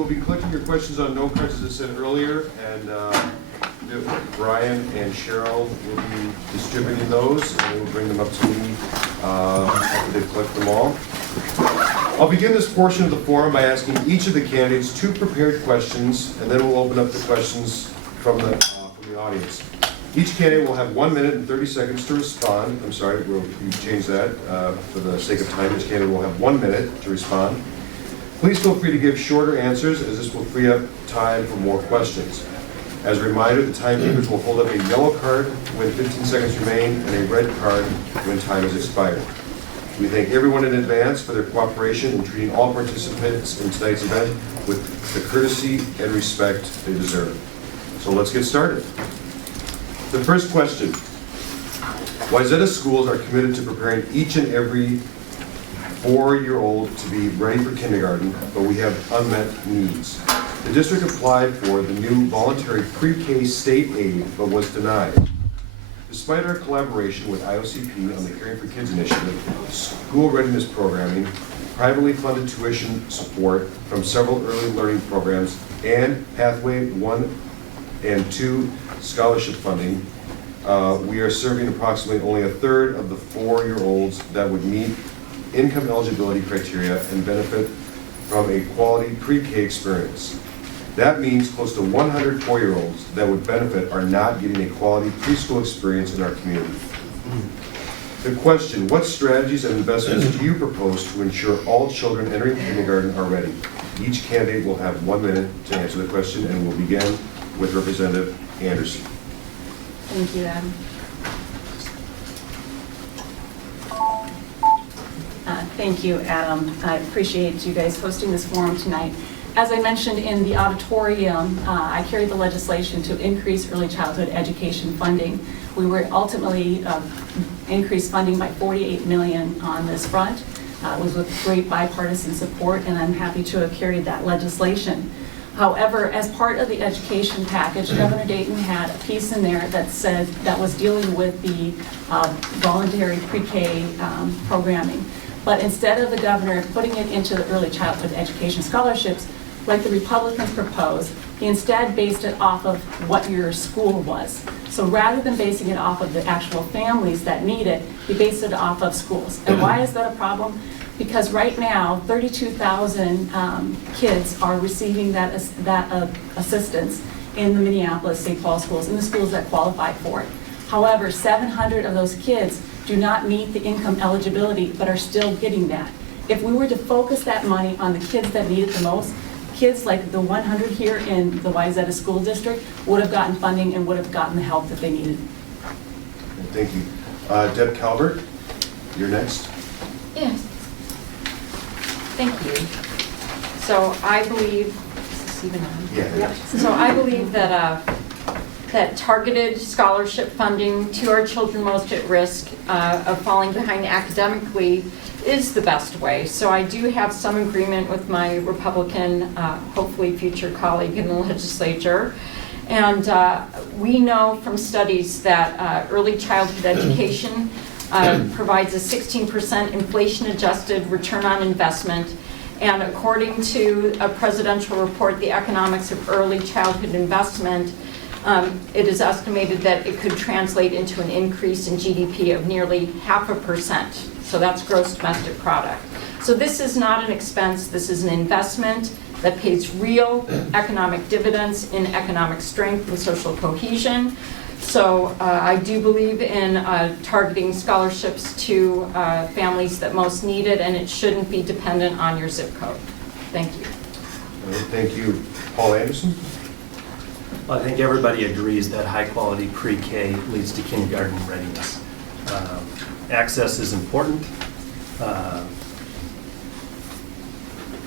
will be collecting your questions on note cards, as I said earlier, and Brian and Cheryl will be distributing those, and they will bring them up to me after they've collected them all. I'll begin this portion of the forum by asking each of the candidates 2 prepared questions, and then we'll open up the questions from the audience. Each candidate will have 1 minute and 30 seconds to respond. I'm sorry, we'll change that for the sake of time. Each candidate will have 1 minute to respond. Please feel free to give shorter answers, as this will free up time for more questions. As a reminder, the timekeepers will hold up a yellow card when 15 seconds remain and a red card when time has expired. We thank everyone in advance for their cooperation in treating all participants in tonight's event with the courtesy and respect they deserve. So let's get started. The first question: Wayzata schools are committed to preparing each and every 4-year-old to be ready for kindergarten, but we have unmet needs. The district applied for the new voluntary pre-K state aid, but was denied. Despite our collaboration with IOCP on the Caring for Kids initiative, school readiness programming, privately funded tuition support from several early learning programs, and Pathway 1 and 2 scholarship funding, we are serving approximately only 1/3 of the 4-year-olds that would meet income eligibility criteria and benefit from a quality pre-K experience. That means close to 100 4-year-olds that would benefit are not getting a quality preschool experience in our community. The question: what strategies and investments do you propose to ensure all children entering kindergarten are ready? Each candidate will have 1 minute to answer the question, and we'll begin with Representative Anderson. Thank you, Adam. Thank you, Adam. I appreciate you guys hosting this forum tonight. As I mentioned in the auditorium, I carried the legislation to increase early childhood education funding. We were ultimately increased funding by $48 million on this front. It was with great bipartisan support, and I'm happy to have carried that legislation. However, as part of the education package, Governor Dayton had a piece in there that said that was dealing with the voluntary pre-K programming. But instead of the governor putting it into the early childhood education scholarships, like the Republicans proposed, he instead based it off of what your school was. So rather than basing it off of the actual families that need it, he based it off of schools. And why is that a problem? Because right now, 32,000 kids are receiving that assistance in the Minneapolis-St. Paul schools, in the schools that qualify for it. However, 700 of those kids do not meet the income eligibility, but are still getting that. If we were to focus that money on the kids that need it the most, kids like the 100 here in the Wayzata School District would have gotten funding and would have gotten the help that they needed. Thank you. Deb Calvert, you're next. Yes. Thank you. So I believe, is this even on? Yeah. Yep. So I believe that that targeted scholarship funding to our children most at risk of falling behind academically is the best way. So I do have some agreement with my Republican, hopefully future colleague in the legislature. And we know from studies that early childhood education provides a 16% inflation-adjusted return on investment. And according to a presidential report, The Economics of Early Childhood Investment, it is estimated that it could translate into an increase in GDP of nearly 0.5%. So that's gross domestic product. So this is not an expense, this is an investment that pays real economic dividends in economic strength and social cohesion. So I do believe in targeting scholarships to families that most need it, and it shouldn't be dependent on your zip code. Thank you. All right, thank you. Paul Anderson? Well, I think everybody agrees that high-quality pre-K leads to kindergarten readiness. Access is important.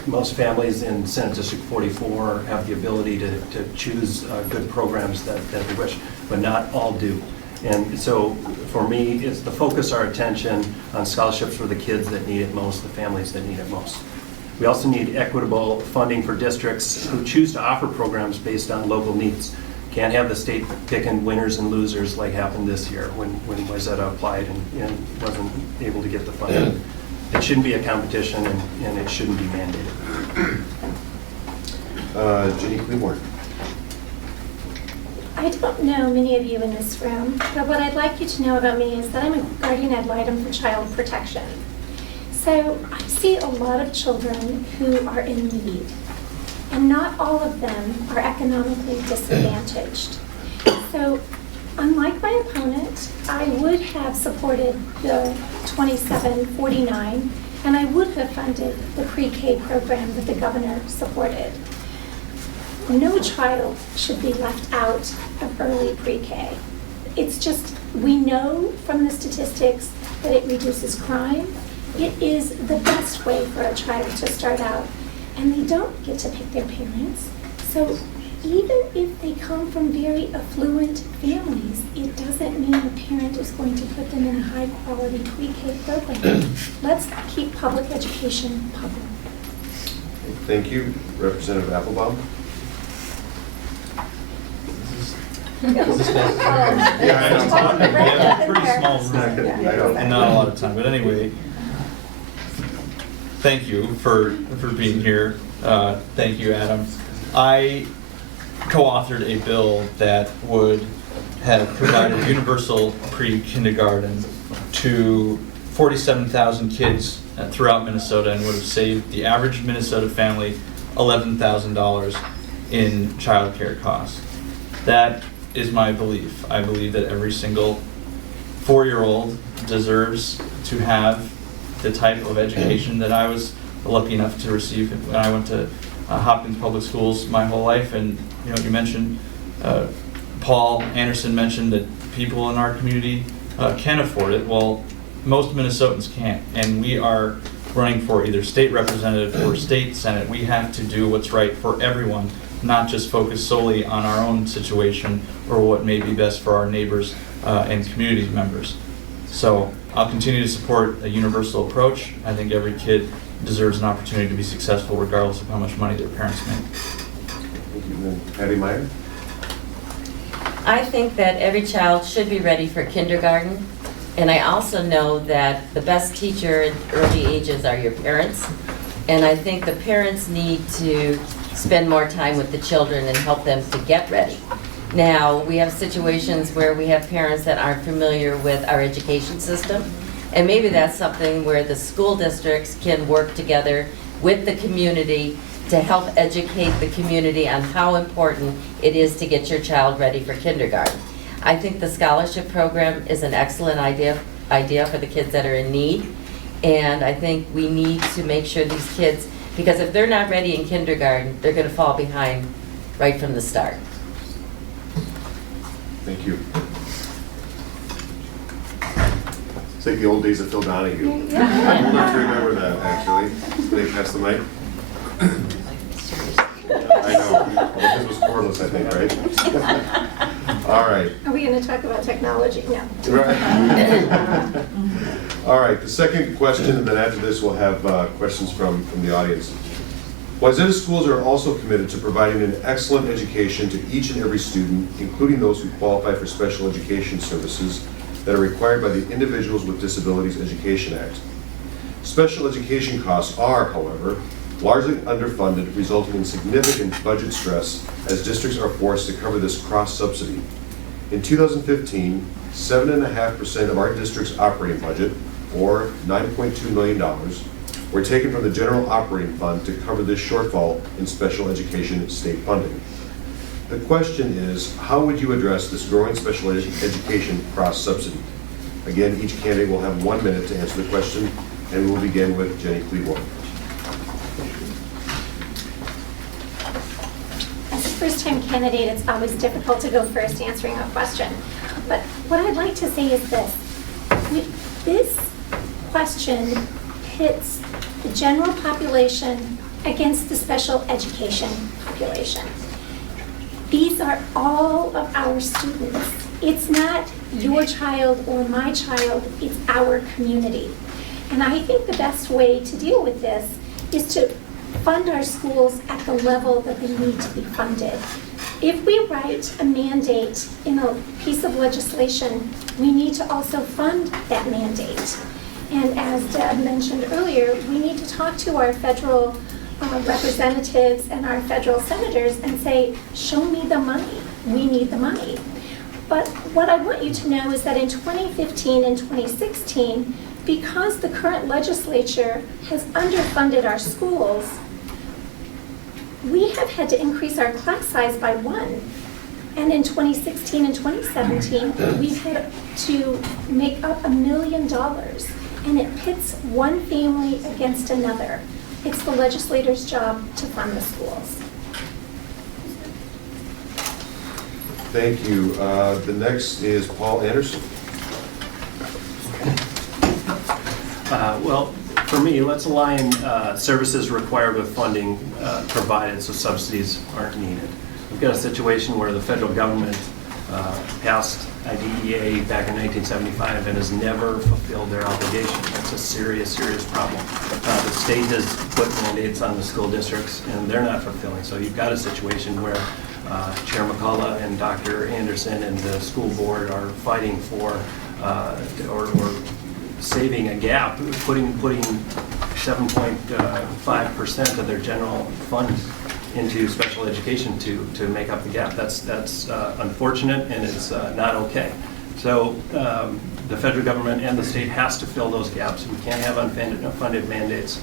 Most families in Senate District 44 have the ability to choose good programs that they wish, but not all do. And so for me, it's to focus our attention on scholarships for the kids that need it most, the families that need it most. We also need equitable funding for districts who choose to offer programs based on local needs. Can't have the state picking winners and losers like happened this year when Wayzata applied and wasn't able to get the funding. It shouldn't be a competition, and it shouldn't be mandated. Jenny Cleveland. I don't know many of you in this room, but what I'd like you to know about me is that I'm a guardian ad litem for child protection. So I see a lot of children who are in need, and not all of them are economically disadvantaged. So unlike my opponent, I would have supported Bill 2749, and I would have funded the pre-K program that the governor supported. No child should be left out of early pre-K. It's just, we know from the statistics that it reduces crime. It is the best way for a child to start out, and they don't get to pick their parents. So even if they come from very affluent families, it doesn't mean the parent is going to put them in a high-quality pre-K program. Let's keep public education public. Thank you. Representative Applebaum. Is this necessary? Yeah, I know. We have a pretty small I room know. and not a lot of time, but anyway, thank you for being here. Thank you, Adam. I co-authored a bill that would have provided universal pre-kindergarten to 47,000 kids throughout Minnesota and would have saved the average Minnesota family $11,000 in childcare costs. That is my belief. I believe that every single 4-year-old deserves to have the type of education that I was lucky enough to receive when I went to Hopkins Public Schools my whole life. And you mentioned, Paul Anderson mentioned that people in our community can afford it. Well, most Minnesotans can't, and we are running for either state representative or state senate. We have to do what's right for everyone, not just focus solely on our own situation or what may be best for our neighbors and community members. So I'll continue to support a universal approach. I think every kid deserves an opportunity to be successful regardless of how much money their parents make. Thank you. And then Patty Meyer. I think that every child should be ready for kindergarten. And I also know that the best teacher in early ages are your parents. And I think the parents need to spend more time with the children and help them to get ready. Now, we have situations where we have parents that aren't familiar with our education system, and maybe that's something where the school districts can work together with the community to help educate the community on how important it is to get your child ready for kindergarten. I think the scholarship program is an excellent idea for the kids that are in need, and I think we need to make sure these kids, because if they're not ready in kindergarten, they're going to fall behind right from the start. Thank you. It's like the old days of Phil Donahue. I'm old enough to remember that, actually. They pass the mic. I know. Well, his was cordless, I think, right? All right. Are we going to talk about technology? No. Right. All right, the second question, and then after this we'll have questions from the audience. Wayzata schools are also committed to providing an excellent education to each and every student, including those who qualify for special education services that are required by the Individuals with Disabilities Education Act. Special education costs are, however, largely underfunded, resulting in significant budget stress as districts are forced to cover this cross-subsidy. In 2015, 7.5% of our district's operating budget, or $9.2 million, were taken from the general operating fund to cover this shortfall in special education state funding. The question is, how would you address this growing special education cross-subsidy? Again, each candidate will have 1 minute to answer the question, and we will begin with Jenny Cleveland. As a first-time candidate, it's always difficult to go first answering a question. But what I'd like to say is this. This question pits the general population against the special education population. These are all of our students. It's not your child or my child, it's our community. And I think the best way to deal with this is to fund our schools at the level that they need to be funded. If we write a mandate in a piece of legislation, we need to also fund that mandate. And as Deb mentioned earlier, we need to talk to our federal representatives and our federal senators and say, show me the money. We need the money. But what I want you to know is that in 2015 and 2016, because the current legislature has underfunded our schools, we have had to increase our class size by 1. And in 2016 and 2017, we've had to make up $1 million. And it pits one family against another. It's the legislator's job to fund the schools. Thank you. The next is Paul Anderson. Well, for me, let's align services required with funding provided so subsidies aren't needed. We've got a situation where the federal government passed IDEA back in 1975 and has never fulfilled their obligation. That's a serious, serious problem. The state has put mandates on the school districts and they're not fulfilling. So you've got a situation where Chair McCullough and Dr. Anderson and the school board are fighting for or saving a gap, putting 7.5% of their general fund into special education to make up the gap. That's unfortunate and it's not okay. So the federal government and the state has to fill those gaps. We can't have unfunded mandates.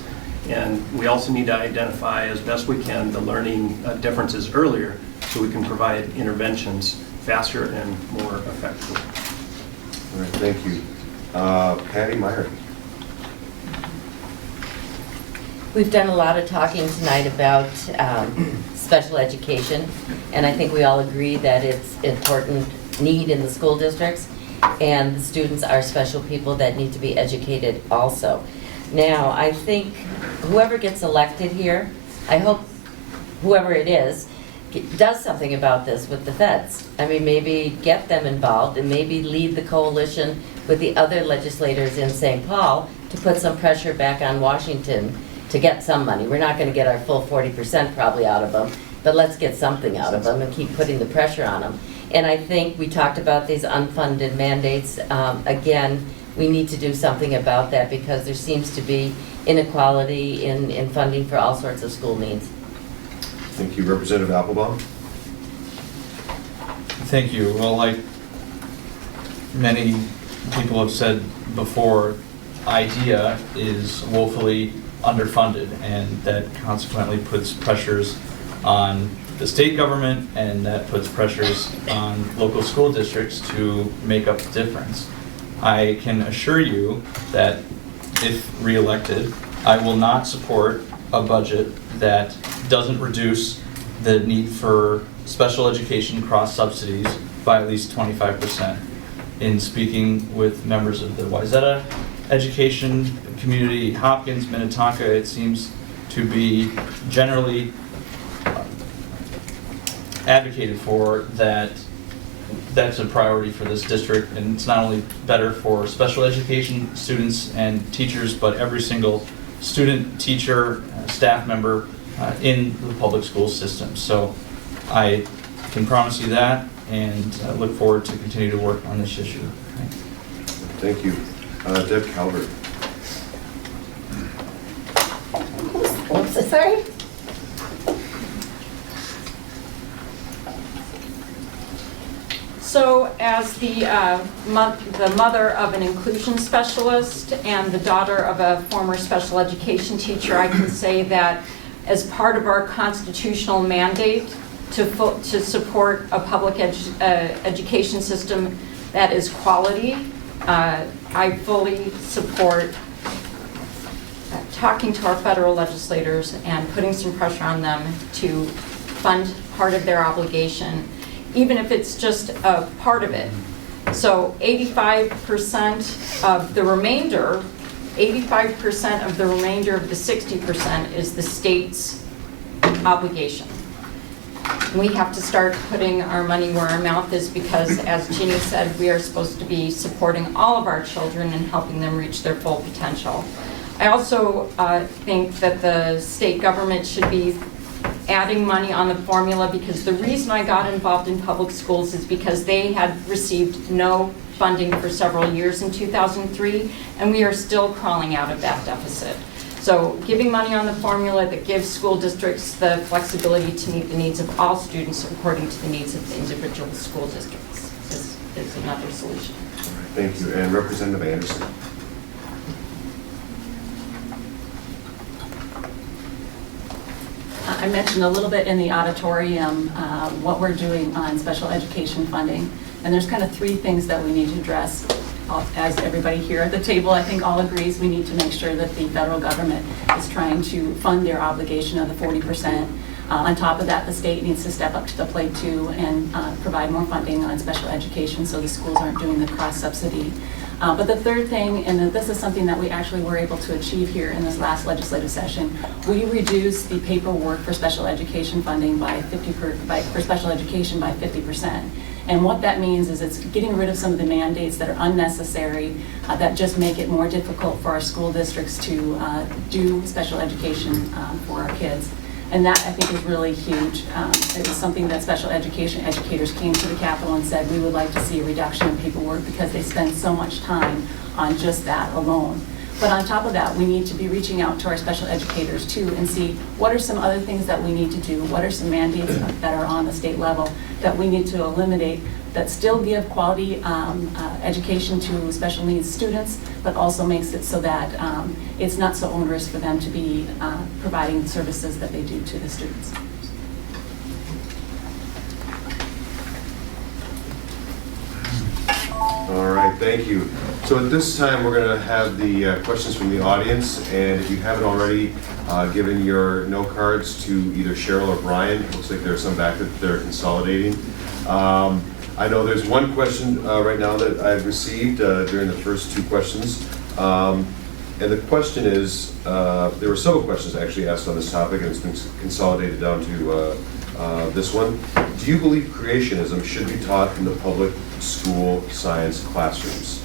And we also need to identify as best we can the learning differences earlier so we can provide interventions faster and more effectively. All right, thank you. Patty Meyer. We've done a lot of talking tonight about special education, and I think we all agree that it's an important need in the school districts, and the students are special people that need to be educated also. Now, I think whoever gets elected here, I hope whoever it is, does something about this with the feds. I mean, maybe get them involved and maybe lead the coalition with the other legislators in St. Paul to put some pressure back on Washington to get some money. We're not going to get our full 40% probably out of them, but let's get something out of them and keep putting the pressure on them. And I think we talked about these unfunded mandates. Again, we need to do something about that because there seems to be inequality in funding for all sorts of school needs. Thank you. Representative Applebaum. Thank you. Well, like many people have said before, IDEA is woefully underfunded, and that consequently puts pressures on the state government, and that puts pressures on local school districts to make up the difference. I can assure you that if reelected, I will not support a budget that doesn't reduce the need for special education cross subsidies by at least 25%. In speaking with members of the Wayzata education community, Hopkins, Minnetonka, it seems to be generally advocated for that that's a priority for this district, and it's not only better for special education students and teachers, but every single student, teacher, staff member in the public school system. So I can promise you that, and I look forward to continue to work on this issue. Thanks. Thank you. Deb Calvert. Oops, sorry. So as the mother of an inclusion specialist and the daughter of a former special education teacher, I can say that as part of our constitutional mandate to support a public education system that is quality, I fully support talking to our federal legislators and putting some pressure on them to fund part of their obligation, even if it's just a part of it. So 85% of the remainder, 85% of the remainder of the 60% is the state's obligation. We have to start putting our money where our mouth is because, as Ginny said, we are supposed to be supporting all of our children and helping them reach their full potential. I also think that the state government should be adding money on the formula, because the reason I got involved in public schools is because they had received no funding for several years in 2003, and we are still crawling out of that deficit. So giving money on the formula that gives school districts the flexibility to meet the needs of all students according to the needs of the individual school districts is another solution. Thank you. And Representative Anderson. I mentioned a little bit in the auditorium what we're doing on special education funding. And there's kind of three things that we need to address. As everybody here at the table, I think all agrees, we need to make sure that the federal government is trying to fund their obligation of the 40%. On top of that, the state needs to step up to the plate too and provide more funding on special education so the schools aren't doing the cross-subsidy. But the third thing, and this is something that we actually were able to achieve here in this last legislative session, we reduced the paperwork for special education funding by for special education by 50%. And what that means is it's getting rid of some of the mandates that are unnecessary, that just make it more difficult for our school districts to do special education for our kids. And that, I think, is really huge. It was something that special education educators came to the Capitol and said, we would like to see a reduction in paperwork because they spend so much time on just that alone. But on top of that, we need to be reaching out to our special educators too and see what are some other things that we need to do, what are some mandates that are on the state level that we need to eliminate that still give quality education to special needs students, but also makes it so that it's not so onerous for them to be providing the services that they do to the students. All right, thank you. So at this time, we're going to have the questions from the audience, and if you haven't already given your note cards to either Cheryl or Brian, it looks like there's some back that they're consolidating. I know there's one question right now that I've received during the first two questions, and the question is, there were several questions actually asked on this topic, and it's been consolidated down to this one. Do you believe creationism should be taught in the public school science classrooms?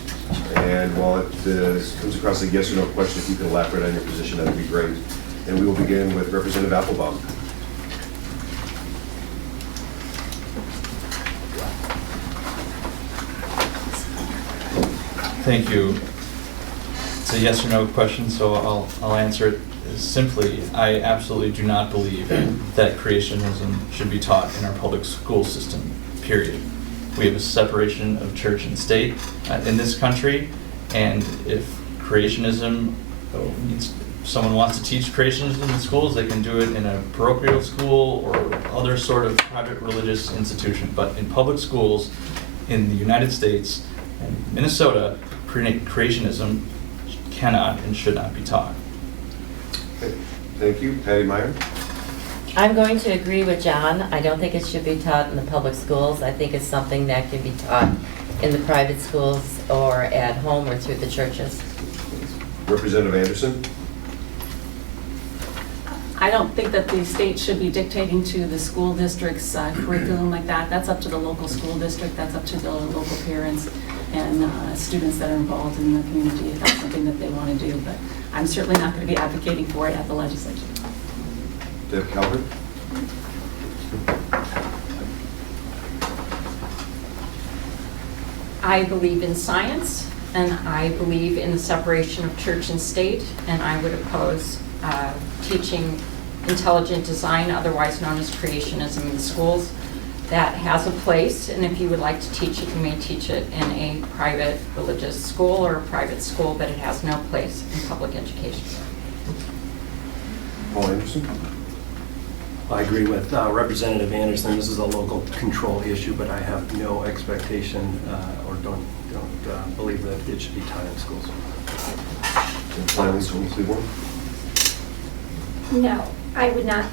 And while it comes across a yes or no question, if you can elaborate on your position, that would be great. And we will begin with Representative Applebaum. Thank you. It's a yes or no question, so I'll answer it simply. I absolutely do not believe that creationism should be taught in our public school system, period. We have a separation of church and state in this country, and if creationism, someone wants to teach creationism in schools, they can do it in a parochial school or other sort of private religious institution. But in public schools in the United States and Minnesota, creationism cannot and should not be taught. Thank you. Patty Meyer? I'm going to agree with John. I don't think it should be taught in the public schools. I think it's something that can be taught in the private schools or at home or through the churches. Representative Anderson? I don't think that the state should be dictating to the school district's curriculum like that. That's up to the local school district. That's up to the local parents and students that are involved in the community if that's something that they want to do. But I'm certainly not going to be advocating for it at the legislature. Deb Calvert? I believe in science, and I believe in the separation of church and state, and I would oppose teaching intelligent design, otherwise known as creationism, in schools. That has a place, and if you would like to teach it, you may teach it in a private religious school or a private school, but it has no place in public education. Paul Anderson? I agree with Representative Anderson. This is a local control issue, but I have no expectation or don't believe that it should be taught in schools. And finally, Tony Cleveland? No, I would not.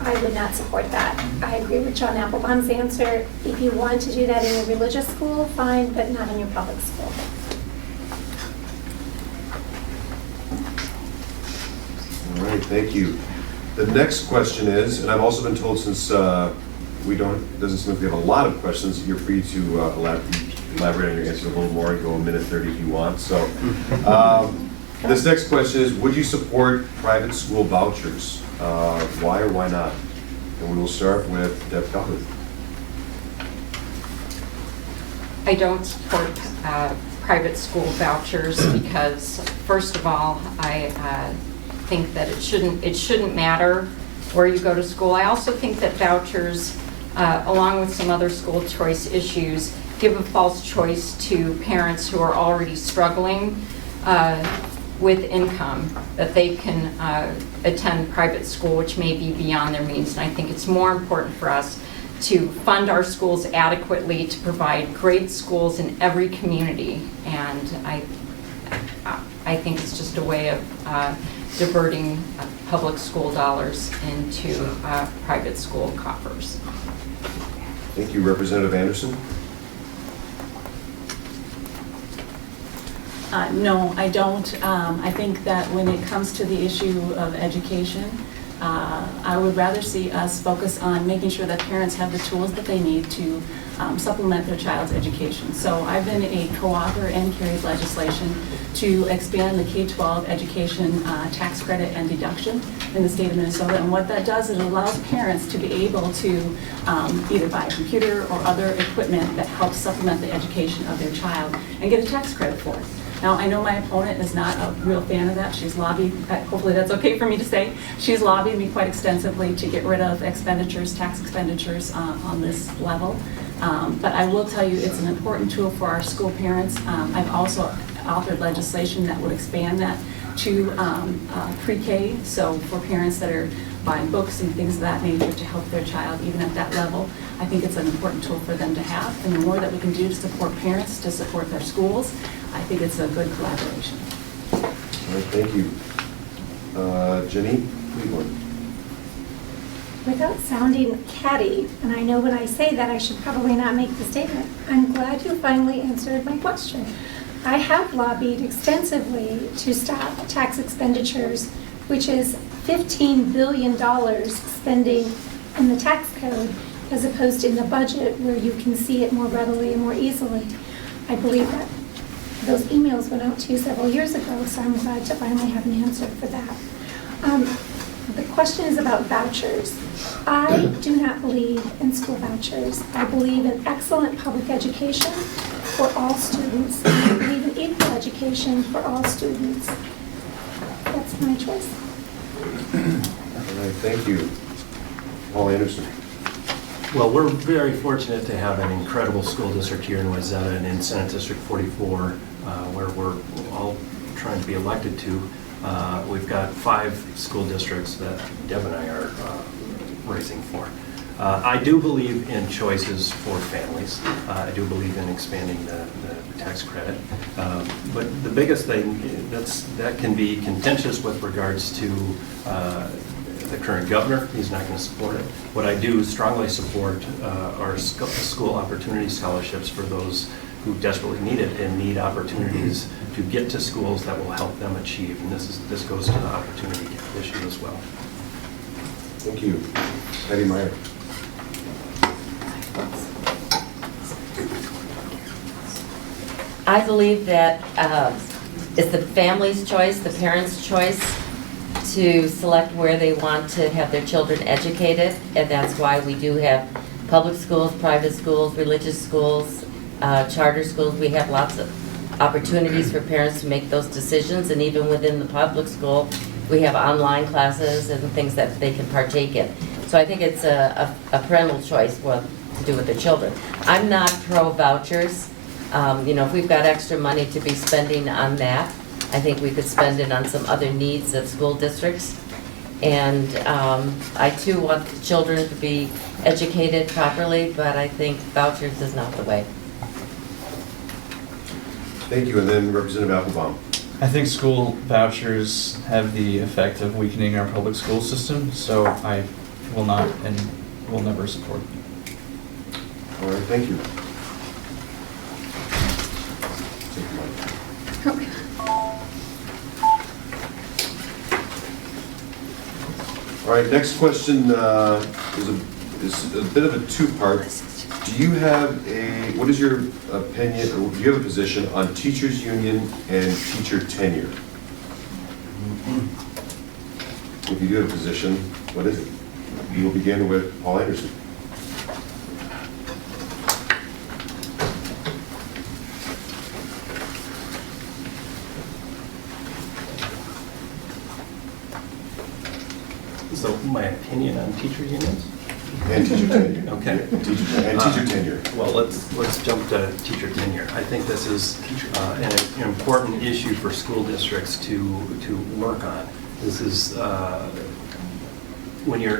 I would not support that. I agree with John Applebaum's answer. If you want to do that in a religious school, fine, but not in your public school. All right, thank you. The next question is, and I've also been told since it doesn't seem like we have a lot of questions, you're free to elaborate on your answer a little more and go a minute 30 if you want. So this next question is, would you support private school vouchers? Why or why not? And we will start with Deb Calvert. I don't support private school vouchers because, first of all, I think that it shouldn't matter where you go to school. I also think that vouchers, along with some other school choice issues, give a false choice to parents who are already struggling with income, that they can attend private school, which may be beyond their means. And I think it's more important for us to fund our schools adequately to provide great schools in every community. And I think it's just a way of diverting public school dollars into private school coffers. Thank you, Representative Anderson. No, I don't. I think that when it comes to the issue of education, I would rather see us focus on making sure that parents have the tools that they need to supplement their child's education. So I've been a co-author and carried legislation to expand the K-12 education tax credit and deduction in the state of Minnesota. And what that does is it allows parents to be able to either buy a computer or other equipment that helps supplement the education of their child and get a tax credit for it. Now, I know my opponent is not a real fan of that. She's lobbied, hopefully that's okay for me to say, she's lobbied me quite extensively to get rid of expenditures, tax expenditures on this level. But I will tell you it's an important tool for our school parents. I've also authored legislation that would expand that to pre-K, so for parents that are buying books and things of that nature to help their child even at that level. I think it's an important tool for them to have, and the more that we can do to support parents, to support their schools, I think it's a good collaboration. All right, thank you. Jenny Cleveland. Without sounding catty, and I know when I say that I should probably not make the statement, I'm glad you finally answered my question. I have lobbied extensively to stop tax expenditures, which is $15 billion spending in the tax code as opposed to in the budget where you can see it more readily and more easily. I believe that those emails went out to you several years ago, so I'm glad to finally have an answer for that. The question is about vouchers. I do not believe in school vouchers. I believe in excellent public education for all students. And I believe in equal education for all students. That's my choice. All right, thank you. Paul Anderson. Well, we're very fortunate to have an incredible school district here in Wayzata and in Senate District 44, where we're all trying to be elected to. We've got 5 school districts that Deb and I are racing for. I do believe in choices for families. I do believe in expanding the tax credit. But the biggest thing that can be contentious with regards to the current governor. He's not going to support it. What I do strongly support are school opportunity scholarships for those who desperately need it and need opportunities to get to schools that will help them achieve. And this goes to the opportunity issue as well. Thank you. Patty Meyer. I believe that it's the family's choice, the parents' choice to select where they want to have their children educated, and that's why we do have public schools, private schools, religious schools, charter schools. We have lots of opportunities for parents to make those decisions, and even within the public school, we have online classes and things that they can partake in. So I think it's a parental choice what to do with their children. I'm not pro vouchers. If we've got extra money to be spending on that, I think we could spend it on some other needs of school districts. And I too want the children to be educated properly, but I think vouchers is not the way. Thank you, and then Representative Applebaum. I think school vouchers have the effect of weakening our public school system, so I will not and will never support them. All right, thank you. Okay. All right, next question is a bit of a two-part. Do you have what is your opinion, or do you have a position on teachers' union and teacher tenure? If you do have a position, what is it? We will begin with Paul Anderson. teacher unions? And teacher tenure. Okay. Teacher tenure. Well, let's jump to teacher tenure. I think this is an important issue for school districts to work on. This is when you're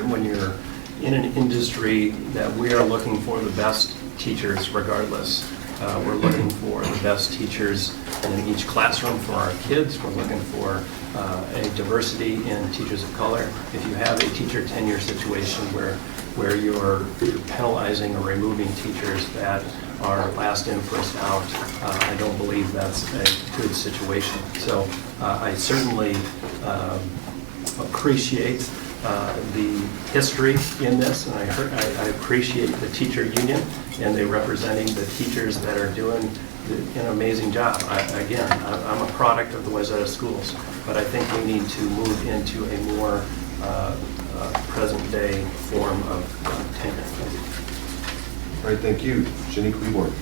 in an industry that we are looking for the best teachers regardless. We're looking for the best teachers in each classroom for our kids. We're looking for a diversity in teachers of color. If you have a teacher tenure situation where you're penalizing or removing teachers that are last in, first out, I don't believe that's a good situation. So I certainly appreciate the history in this, and I appreciate the teacher union and they representing the teachers that are doing an amazing job. Again, I'm a product of the Wayzata schools, but I think we need to move into a more present-day form of tenure. All right, thank you. Jenny Cleburne.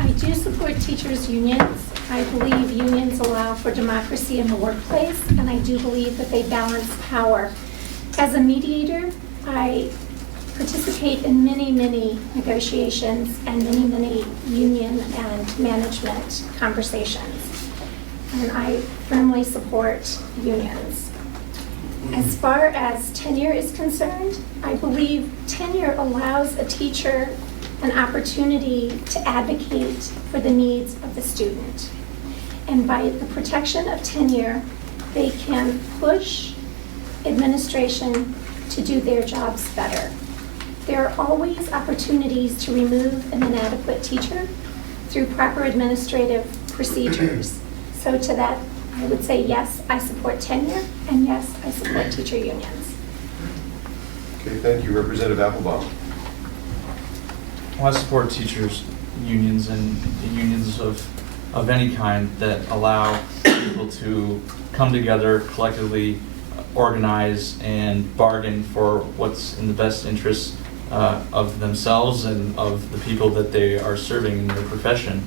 I do support teachers' unions. I believe unions allow for democracy in the workplace, and I do believe that they balance power. As a mediator, I participate in many, many negotiations and many, many union and management conversations. And I firmly support unions. As far as tenure is concerned, I believe tenure allows a teacher an opportunity to advocate for the needs of the student. And by the protection of tenure, they can push administration to do their jobs better. There are always opportunities to remove an inadequate teacher through proper administrative procedures. So to that, I would say yes, I support tenure, and yes, I support teacher unions. Okay, thank you. Representative Applebaum. Well, I support teachers' unions and unions of any kind that allow people to come together, collectively organize and bargain for what's in the best interests of themselves and of the people that they are serving in their profession.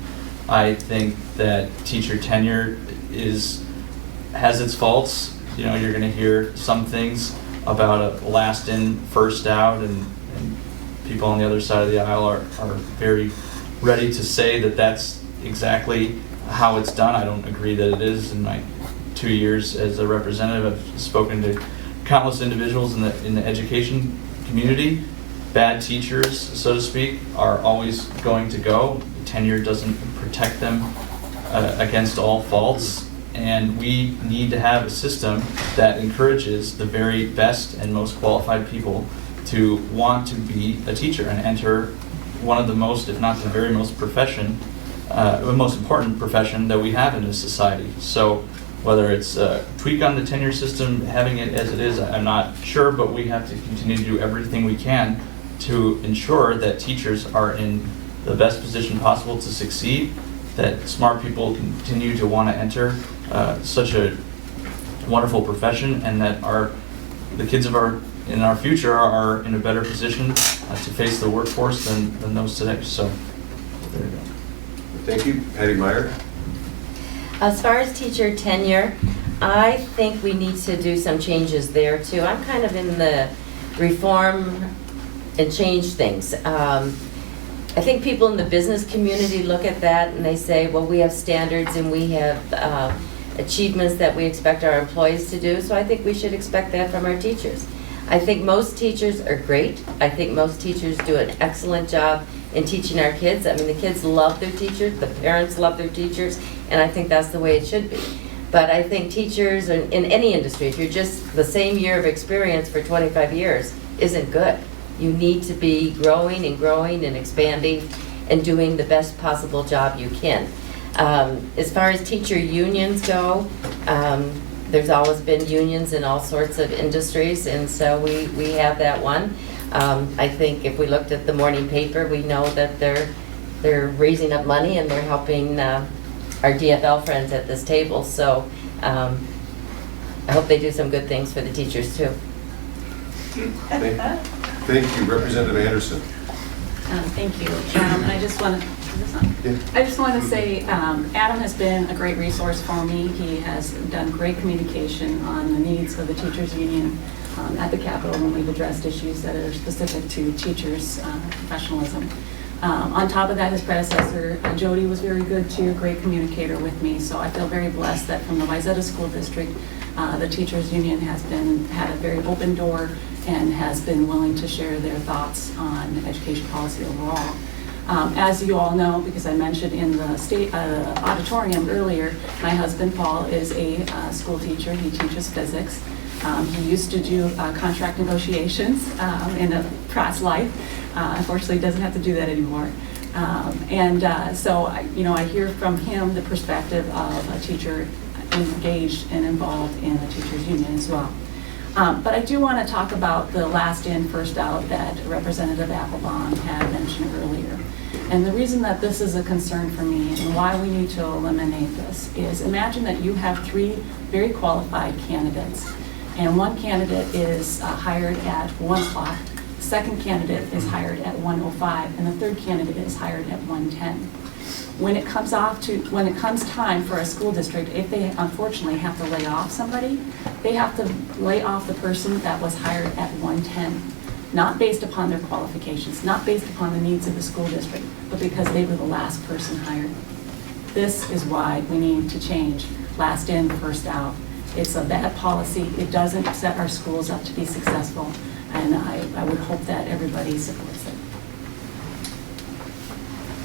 I think that teacher tenure has its faults. You know, you're going to hear some things about a last in, first out, and people on the other side of the aisle are very ready to say that that's exactly how it's done. I don't agree that it is. In my 2 years as a representative, I've spoken to countless individuals in the education community. Bad teachers, so to speak, are always going to go. Tenure doesn't protect them against all faults, and we need to have a system that encourages the very best and most qualified people to want to be a teacher and enter one of the most, if not the very most the most important profession that we have in this society. So whether it's a tweak on the tenure system, having it as it is, I'm not sure, but we have to continue to do everything we can to ensure that teachers are in the best position possible to succeed, that smart people continue to want to enter such a wonderful profession, and that the kids in our future are in a better position to face the workforce than those today. So there you go. Thank you. Patty Meyer. As far as teacher tenure, I think we need to do some changes there too. I'm kind of in the reform and change things. I think people in the business community look at that and they say, well, we have standards and we have achievements that we expect our employees to do, so I think we should expect that from our teachers. I think most teachers are great. I think most teachers do an excellent job in teaching our kids. I mean, the kids love their teachers, the parents love their teachers, and I think that's the way it should be. But I think teachers in any industry, if you're just the same year of experience for 25 years, isn't good. You need to be growing and expanding and doing the best possible job you can. As far as teacher unions go, there's always been unions in all sorts of industries, and so we have that one. I think if we looked at the morning paper, we know that they're raising up money and they're helping our DFL friends at this table. So I hope they do some good things for the teachers too. Thank you. Representative Anderson. Thank you. I just want to say Adam has been a great resource for me. He has done great communication on the needs of the teachers union at the Capitol when we've addressed issues that are specific to teachers' professionalism. On top of that, his predecessor, Jody, was very good too, great communicator with me. So I feel very blessed that from the Wayzata School District, the Teachers Union has had a very open door and has been willing to share their thoughts on education policy overall. As you all know, because I mentioned in the state auditorium earlier, my husband Paul is a school teacher. He teaches physics. He used to do contract negotiations in a past life. Unfortunately, he doesn't have to do that anymore. So I hear from him the perspective of a teacher engaged and involved in the teachers union as well. But I do want to talk about the last in, first out that Representative Applebaum had mentioned earlier. And the reason that this is a concern for me and why we need to eliminate this is imagine that you have 3 very qualified candidates. And one candidate is hired at 1 o'clock, the second candidate is hired at 1:05, and the third candidate is hired at 1:10. When it comes time for a school district, if they unfortunately have to lay off somebody, they have to lay off the person that was hired at 1:10, not based upon their qualifications, not based upon the needs of the school district, but because they were the last person hired. This is why we need to change last in, first out. It's a bad policy. It doesn't set our schools up to be successful, and I would hope that everybody supports it.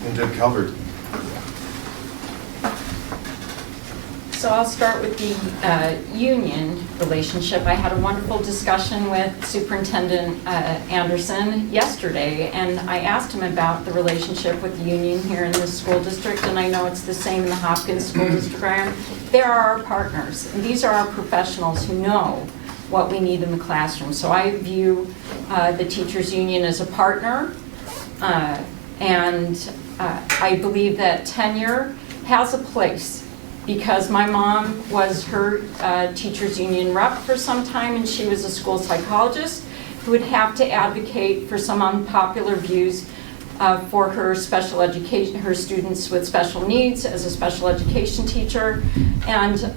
And Deb Calvert. So I'll start with the union relationship. I had a wonderful discussion with Superintendent Anderson yesterday, and I asked him about the relationship with the union here in the school district, and I know it's the same in the Hopkins School District. They are our partners, and these are our professionals who know what we need in the classroom. So I view the teachers union as a partner, and I believe that tenure has a place, because my mom was her teachers union rep for some time, and she was a school psychologist who would have to advocate for some unpopular views for her special education, her students with special needs as a special education teacher. And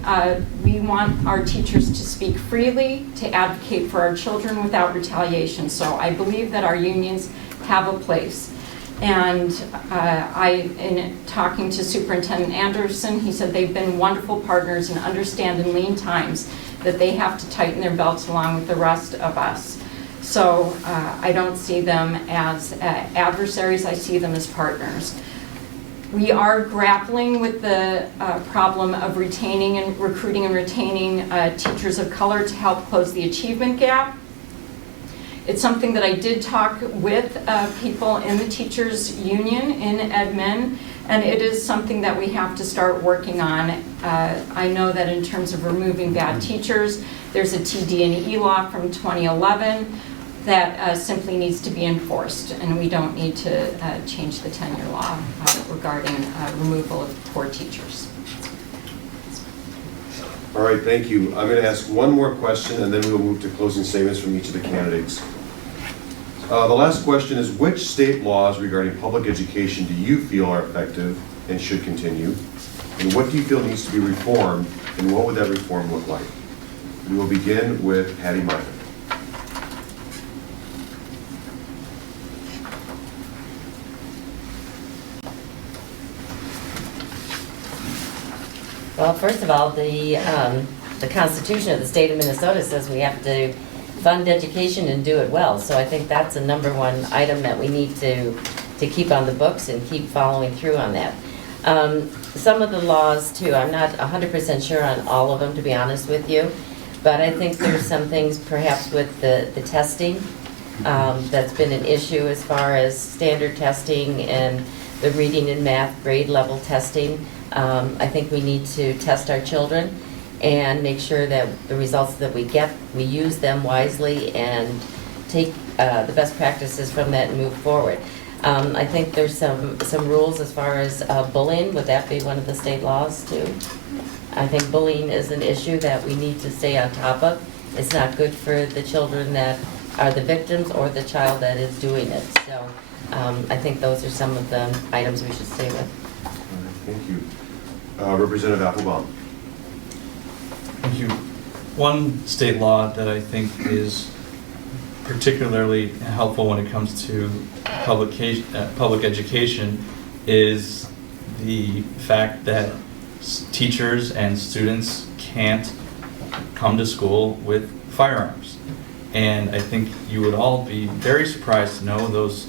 we want our teachers to speak freely, to advocate for our children without retaliation. So I believe that our unions have a place. And in talking to Superintendent Anderson, he said they've been wonderful partners and understand in lean times that they have to tighten their belts along with the rest of us. So I don't see them as adversaries, I see them as partners. We are grappling with the problem of retaining and recruiting and retaining teachers of color to help close the achievement gap. It's something that I did talk with people in the teachers union in admin, and it is something that we have to start working on. I know that in terms of removing bad teachers, there's a TD&E law from 2011 that simply needs to be enforced, and we don't need to change the tenure law regarding removal of poor teachers. All right, thank you. I'm going to ask one more question, and then we will move to closing statements from each of the candidates. The last question is, which state laws regarding public education do you feel are effective and should continue? And what do you feel needs to be reformed, and what would that reform look like? We will begin with Patty Martin. Well, first of all, the Constitution of the state of Minnesota says we have to fund education and do it well. So I think that's a #1 item that we need to keep on the books and keep following through on that. Some of the laws too, I'm not 100% sure on all of them, to be honest with you, but I think there's some things perhaps with the testing that's been an issue as far as standard testing and the reading and math grade level testing. I think we need to test our children and make sure that the results that we get, we use them wisely and take the best practices from that and move forward. I think there's some rules as far as bullying. Would that be one of the state laws too? I think bullying is an issue that we need to stay on top of. It's not good for the children that are the victims or the child that is doing it. So I think those are some of the items we should stay with. Thank you. Representative Applebaum. Thank you. one state law that I think is particularly helpful when it comes to public education is the fact that teachers and students can't come to school with firearms. And I think you would all be very surprised to know, those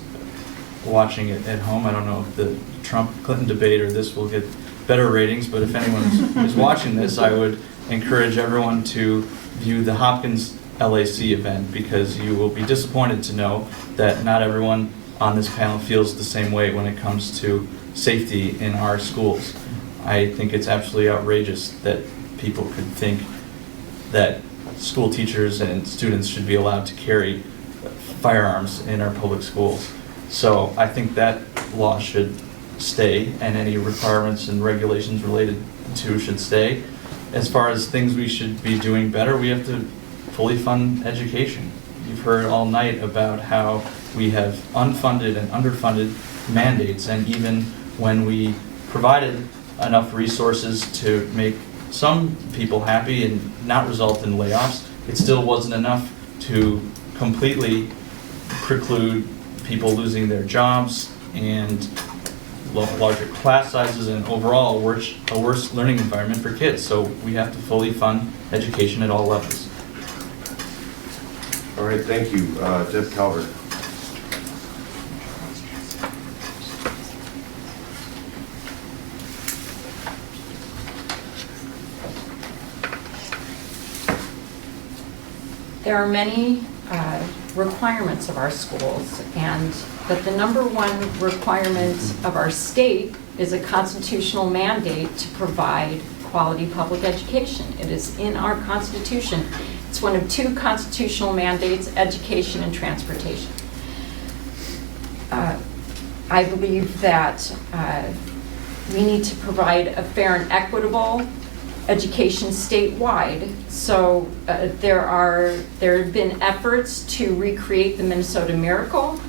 watching it at home, I don't know if the Trump-Clinton debate or this will get better ratings, but if anyone is watching this, I would encourage everyone to view the Hopkins LAC event, because you will be disappointed to know that not everyone on this panel feels the same way when it comes to safety in our schools. I think it's absolutely outrageous that people could think that school teachers and students should be allowed to carry firearms in our public schools. So I think that law should stay, and any requirements and regulations related to should stay. As far as things we should be doing better, we have to fully fund education. You've heard all night about how we have unfunded and underfunded mandates, and even when we provided enough resources to make some people happy and not result in layoffs, it still wasn't enough to completely preclude people losing their jobs and larger class sizes and overall a worse learning environment for kids. So we have to fully fund education at all levels. All right, thank you. Deb Calvert. There are many requirements of our schools, but the number one requirement of our state is a constitutional mandate to provide quality public education. It is in our Constitution. It's one of two constitutional mandates: education and transportation. I believe that we need to provide a fair and equitable education statewide. So there have been efforts to recreate the Minnesota Miracle,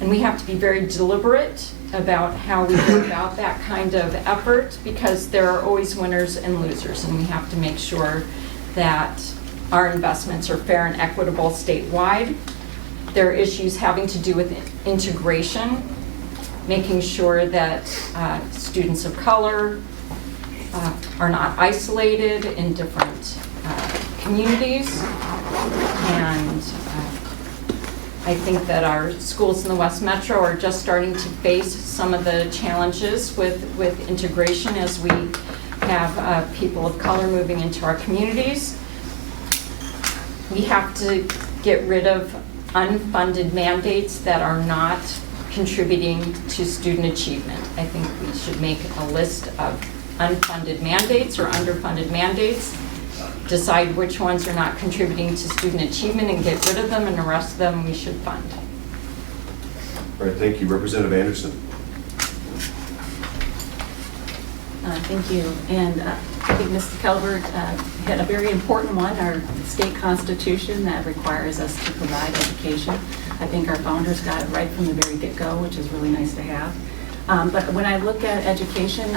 and we have to be very deliberate about how we go about that kind of effort, because there are always winners and losers, and we have to make sure that our investments are fair and equitable statewide. There are issues having to do with integration, making sure that students of color are not isolated in different communities. And I think that our schools in the West Metro are just starting to face some of the challenges with integration as we have people of color moving into our communities. We have to get rid of unfunded mandates that are not contributing to student achievement. I think we should make a list of unfunded mandates or underfunded mandates, decide which ones are not contributing to student achievement and get rid of them, and the rest of them we should fund. All right, thank you. Representative Anderson. Thank you. And I think Mr. Calvert had a very important one, our state constitution that requires us to provide education. I think our founders got it right from the very get-go, which is really nice to have. But when I look at education,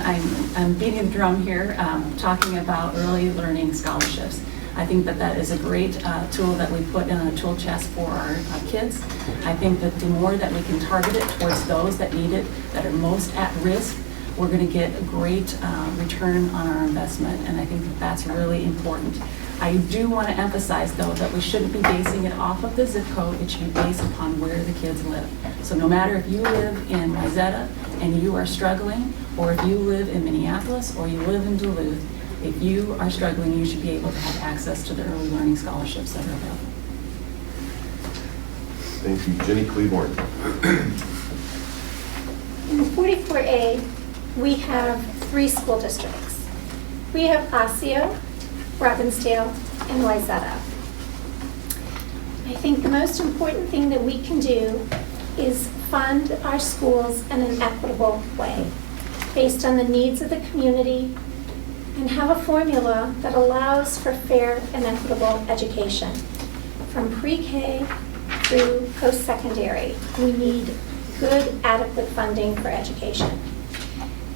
I'm beating the drum here, talking about early learning scholarships. I think that is a great tool that we put in a tool chest for our kids. I think that the more that we can target it towards those that need it, that are most at risk, we're going to get a great return on our investment, and I think that that's really important. I do want to emphasize, though, that we shouldn't be basing it off of the zip code. It should be based upon where the kids live. So no matter if you live in Wayzata and you are struggling, or if you live in Minneapolis or you live in Duluth, if you are struggling, you should be able to have access to the early learning scholarships that are available. Thank you. Jenny Cleaborn. In 44A, we have 3 school districts. We have Osseo, Robbinsdale, and Wayzata. I think the most important thing that we can do is fund our schools in an equitable way, based on the needs of the community, and have a formula that allows for fair and equitable education. From pre-K through post-secondary, we need good, adequate funding for education.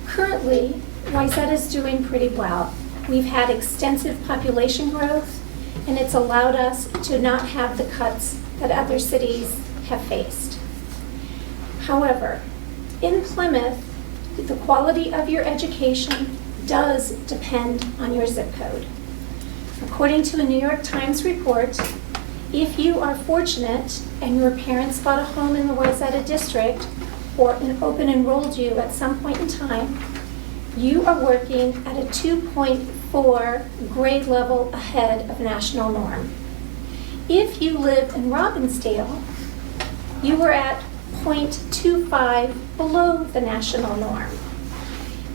Currently, Wayzata is doing pretty well. We've had extensive population growth. and it's allowed us to not have the cuts that other cities have faced. However, in Plymouth, the quality of your education does depend on your zip code. According to a New York Times report, if you are fortunate and your parents bought a home in the Wayzata district or open enrolled you at some point in time, you are working at a 2.4 grade level ahead of national norm. If you live in Robbinsdale, you are at 0.25 below the national norm.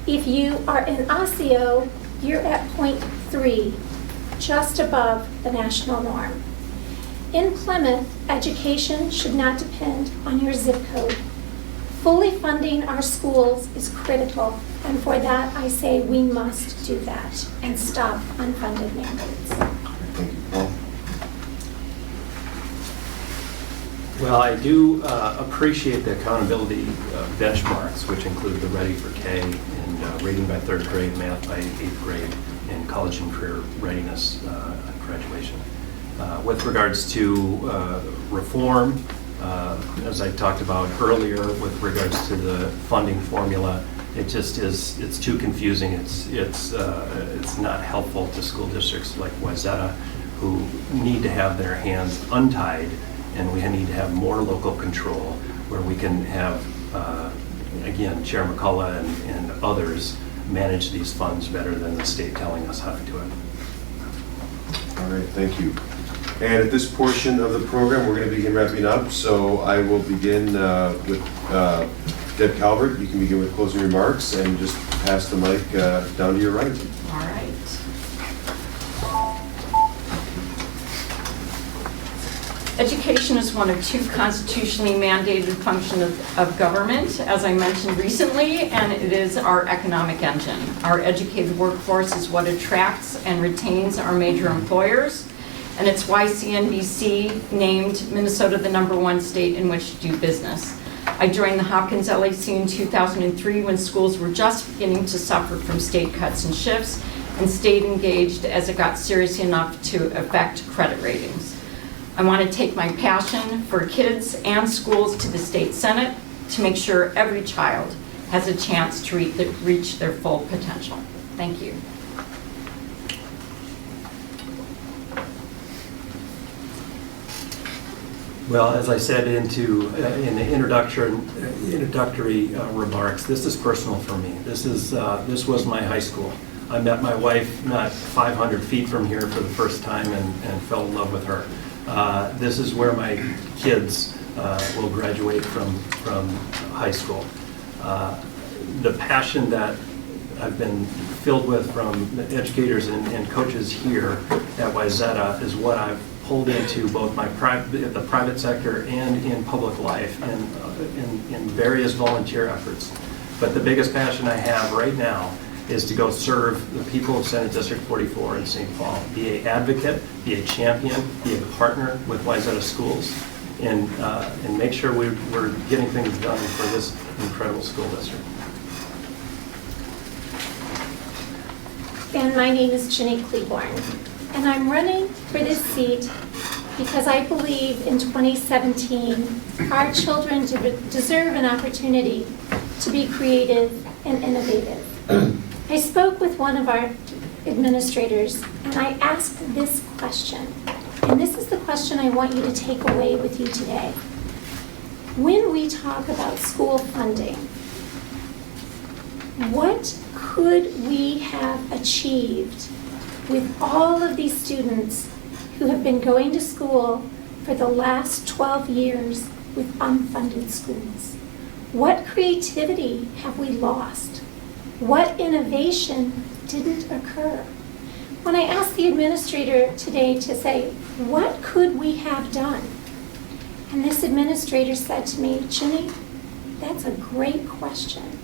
If you are in Osseo, you're at 0.3, just above the national norm. In Plymouth, education should not depend on your zip code. Fully funding our schools is critical, and for that I say we must do that and stop unfunded mandates. Thank you, Paul. Well, I do appreciate the accountability benchmarks, which include the Ready for K and rating by third grade, math by eighth grade, and college and career readiness graduation. With regards to reform, as I talked about earlier, with regards to the funding formula, it just is, it's too confusing. It's not helpful to school districts like Wayzata, who need to have their hands untied, and we need to have more local control where we can have, again, Chair McCullough and others manage these funds better than the state telling us how to do it. All right, thank you. And at this portion of the program, we're going to begin wrapping up. So I will begin with Deb Calvert. You can begin with closing remarks and just pass the mic down to your right. All right. Education is one of two constitutionally mandated functions of government, as I mentioned recently, and it is our economic engine. Our educated workforce is what attracts and retains our major employers, and it's why CNBC named Minnesota the #1 state in which to do business. I joined the Hopkins LAC in 2003 when schools were just beginning to suffer from state cuts and shifts, and stayed engaged as it got serious enough to affect credit ratings. I want to take my passion for kids and schools to the state senate to make sure every child has a chance to reach their full potential. Thank you. Well, as I said in the introductory remarks, this is personal for me. This was my high school. I met my wife not 500 feet from here for the first time and fell in love with her. This is where my kids will graduate from high school. The passion that I've been filled with from the educators and coaches here at Wayzata is what I've pulled into both the private sector and in public life and in various volunteer efforts. But the biggest passion I have right now is to go serve the people of Senate District 44 in St. Paul, be an advocate, be a champion, be a partner with Wayzata Schools, and make sure we're getting things done for this incredible school district. And my name is Ginny Cleburne, and I'm running for this seat because I believe in 2017 our children deserve an opportunity to be creative and innovative. I spoke with one of our administrators and I asked this question, and this is the question I want you to take away with you today. When we talk about school funding, what could we have achieved with all of these students who have been going to school for the last 12 years with unfunded schools? What creativity have we lost? What innovation didn't occur? When I asked the administrator today to say, what could we have done? And this administrator said to me, Ginny, that's a great question.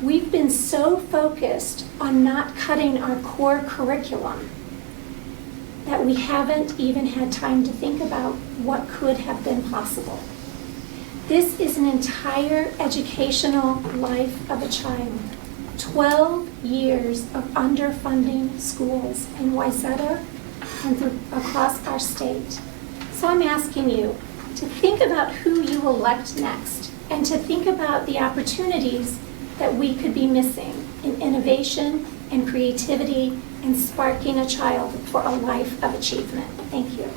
We've been so focused on not cutting our core curriculum that we haven't even had time to think about what could have been possible. This is an entire educational life of a child. 12 years of underfunding schools in Wayzata and across our state. So I'm asking you to think about who you elect next and to think about the opportunities that we could be missing in innovation and creativity and sparking a child for a life of achievement. Thank you.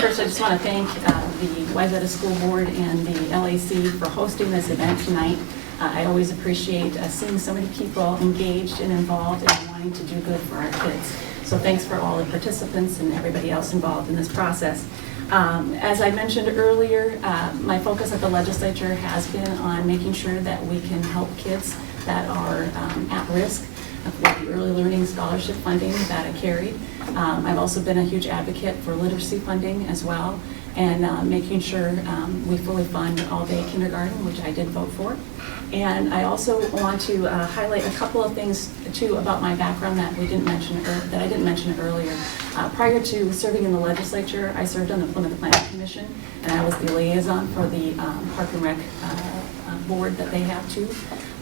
First, I just want to thank the Wayzata School Board and the LAC for hosting this event tonight. I always appreciate seeing so many people engaged and involved and wanting to do good for our kids. So thanks for all the participants and everybody else involved in this process. As I mentioned earlier, my focus at the legislature has been on making sure that we can help kids that are at risk with the early learning scholarship funding that I carried. I've also been a huge advocate for literacy funding as well, and making sure we fully fund all-day kindergarten, which I did vote for. And I also want to highlight a couple of things too about my background that we didn't mention that I didn't mention earlier. Prior to serving in the legislature, I served on the Plymouth Planning Commission, and I was the liaison for the Park and Rec board that they have too.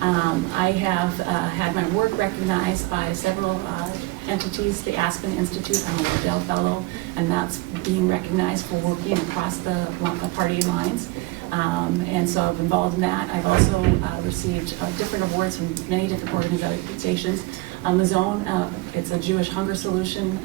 I have had my work recognized by several entities, the Aspen Institute, I'm a Waddell Fellow, and that's being recognized for working across the party lines. And so I've been involved in that. I've also received different awards from many different organizations. The Zone, it's a Jewish hunger solution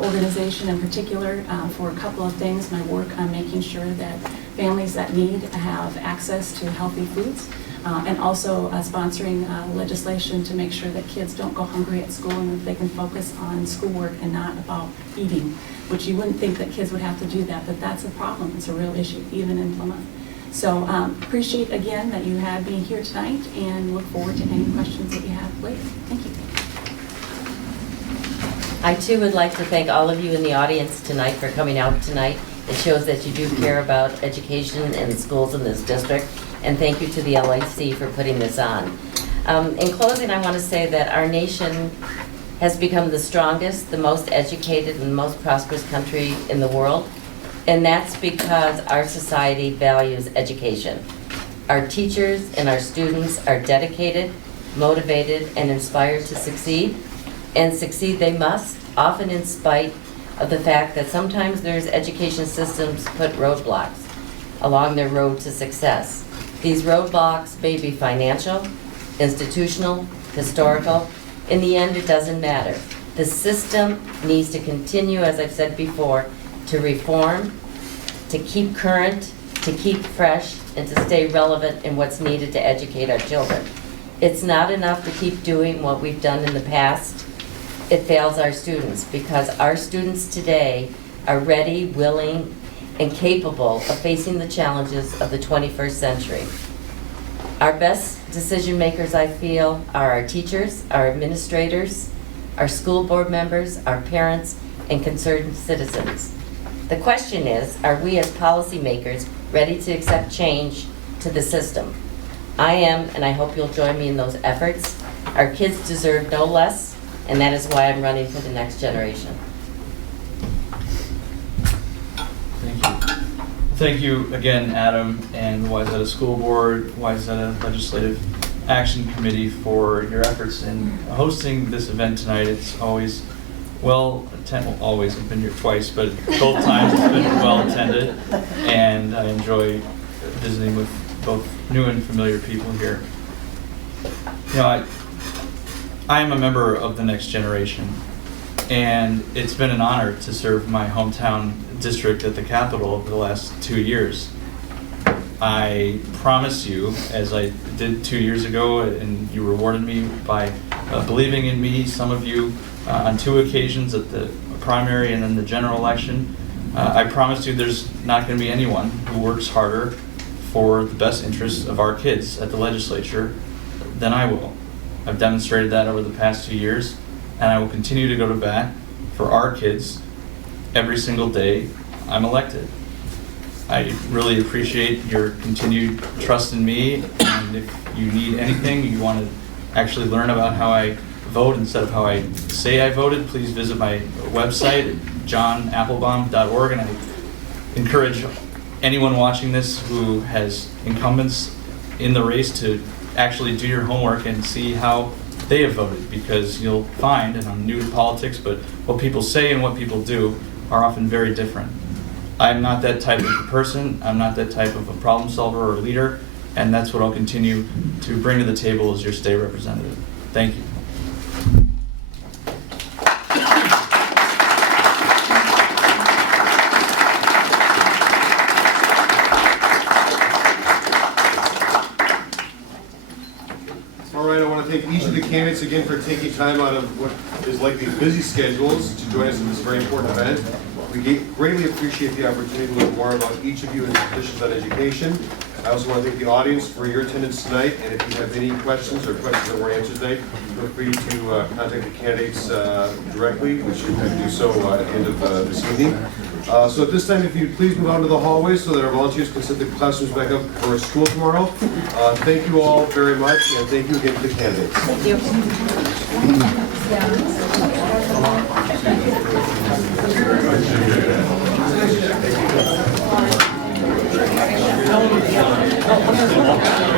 organization in particular for a couple of things. My work on making sure that families that need have access to healthy foods. And also sponsoring legislation to make sure that kids don't go hungry at school and that they can focus on schoolwork and not about eating, which you wouldn't think that kids would have to do that, but that's a problem. It's a real issue, even in Plymouth. So appreciate again that you had me here tonight and look forward to any questions that you have later. Thank you. I too would like to thank all of you in the audience tonight for coming out tonight. It shows that you do care about education and schools in this district. And thank you to the LAC for putting this on. In closing, I want to say that our nation has become the strongest, the most educated, and the most prosperous country in the world. And that's because our society values education. Our teachers and our students are dedicated, motivated, and inspired to succeed. And succeed they must, often in spite of the fact that sometimes there's education systems put roadblocks along their road to success. These roadblocks may be financial, institutional, historical. In the end, it doesn't matter. The system needs to continue, as I've said before, to reform, to keep current, to keep fresh, and to stay relevant in what's needed to educate our children. It's not enough to keep doing what we've done in the past. It fails our students because our students today are ready, willing, and capable of facing the challenges of the 21st century. Our best decision makers, I feel, are our teachers, our administrators, our school board members, our parents, and concerned citizens. The question is, are we as policymakers ready to accept change to the system? I am, and I hope you'll join me in those efforts. Our kids deserve no less, and that is why I'm running for the next generation. Thank you. Thank you again, Adam, and the Wayzata School Board, Wayzata Legislative Action Committee for your efforts in hosting this event tonight. It's always well attended. Well, always, I've been here twice, but both times it's been well attended, and I enjoy visiting with both new and familiar people here. You know, I am a member of the next generation, and it's been an honor to serve my hometown district at the Capitol over the last 2 years. I promise you, as I did 2 years ago, and you rewarded me by believing in me, some of you on 2 occasions at the primary and then the general election, I promise you there's not going to be anyone who works harder for the best interests of our kids at the legislature than I will. I've demonstrated that over the past 2 years, and I will continue to go to bat for our kids every single day I'm elected. I really appreciate your continued trust in me, and if you need anything, you want to actually learn about how I vote instead of how I say I voted, please visit my website at johnapplebaum.org, and I encourage anyone watching this who has incumbents in the race to actually do your homework and see how they have voted, because you'll find, and I'm new to politics, but what people say and what people do are often very different. I'm not that type of a person, I'm not that type of a problem solver or leader, and that's what I'll continue to bring to the table as your state representative. Thank you. All right, I want to thank each of the candidates again for taking time out of what is likely busy schedules to join us in this very important event. We greatly appreciate the opportunity to learn more about each of you and your positions on education. I also want to thank the audience for your attendance tonight, and if you have any questions or questions that weren't answered tonight, feel free to contact the candidates directly, which you can do so at the end of this evening. So at this time, if you'd please move out to the hallways so that our volunteers can set the classrooms back up for school tomorrow. Thank you all very much, and thank you again to the candidates. Thank you.